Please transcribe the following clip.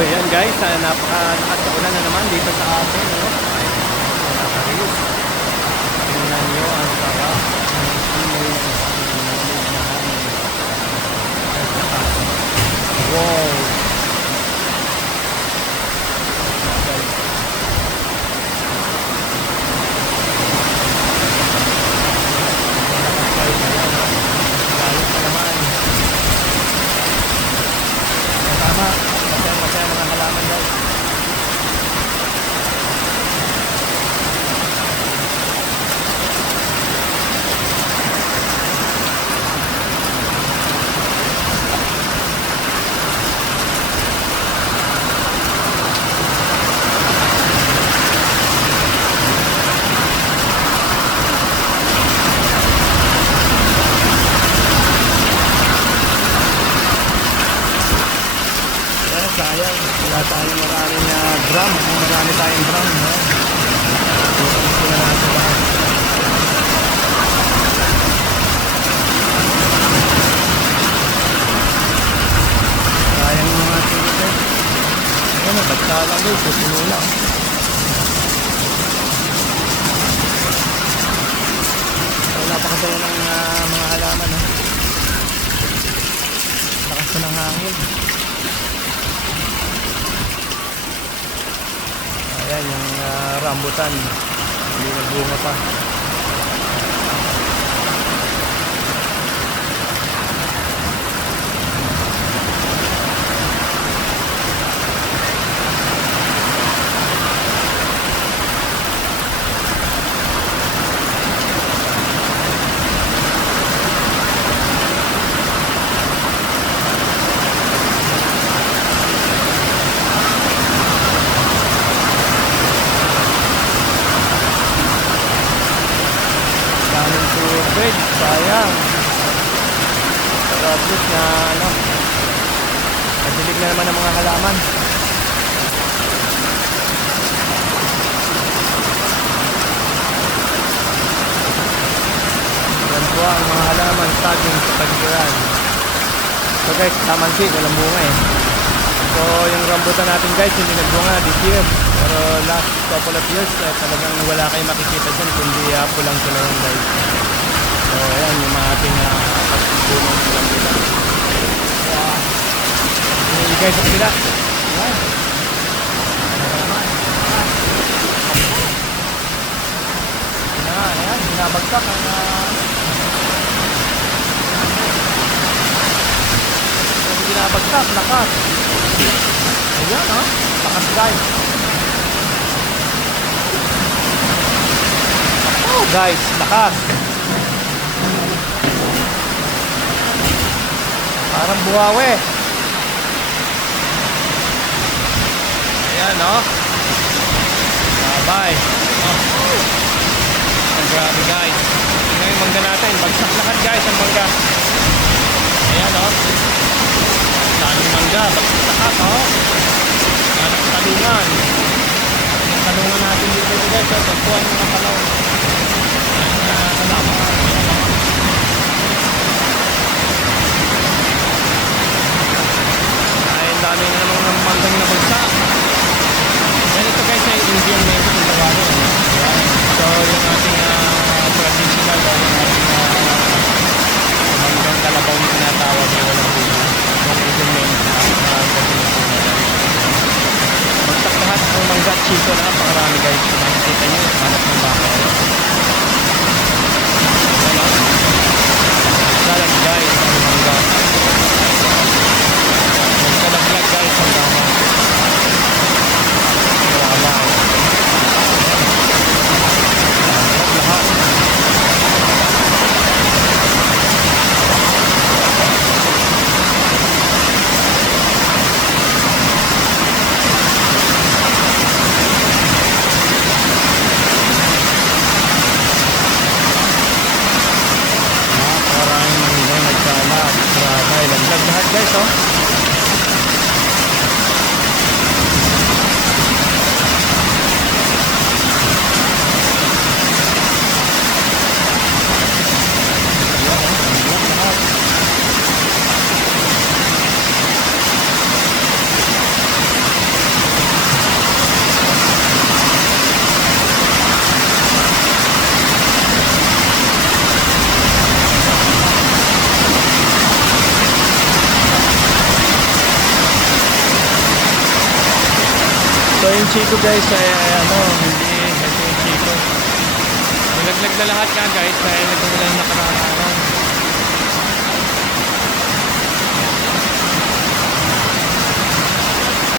yan guys, napakalakas na ulan na naman dito sa atin. Nakakarius. Tingnan nyo ang sarap ng simoy ng malamig na hangin. Wow! Masaya mga halaman guys. Sayang, wala tayong maraming drum. Marami tayong drum. Ito na natin lahat. Sayang yung mga tigit eh. Ano, bagsa lang guys. Pupuno lang. Napakasaya ng mga halaman. Lakas na ng hangin. Ayan yung rambutan, hindi nagbunga pa. Sayang. Pero at least na nadilig na naman ang mga halaman. Yan po ang mga halaman saging sa tagbiran. So guys, tamansi, walang bunga eh. So yung rambutan natin guys, hindi nagbunga this year. Pero last couple of years, talagang wala kayong makikita dyan, kundi pulang sila yung guys. So ayan yung mga ating pagtubungan ng rambutan. Hindi guys sa kabila. Ayan. Ayan, binabagsak ang binabagsak, lakas. Ayan lakas guys. Oh guys, lakas. Parang buhawi. Ayan bye. Grabe guys. Tingnan yung mangga natin. Bagsak lahat guys ang mangga. Ayan daming mangga. Bagsak lahat anak talungan. Yung talungan natin dito guys. Pagkuhan yung mga talong. Dami na namang ng manggang na bagsak. Yan ito guys ay Indian mango kung tawagin. So yung ating traditional yung ating manggang kalabaw na tinatawag na walang bunga. Yung Indian mango bagsak lahat ang mangga at chico na napakarami guys. Makikita nyo hanap ng baka. Salag guys ang mangga. Kalaglag guys ang dama. Wala. Lahat. So yung Chico guys ay ano, hindi ito yung Chico. Nilaglag na lahat nga guys dahil ito nila nakaraan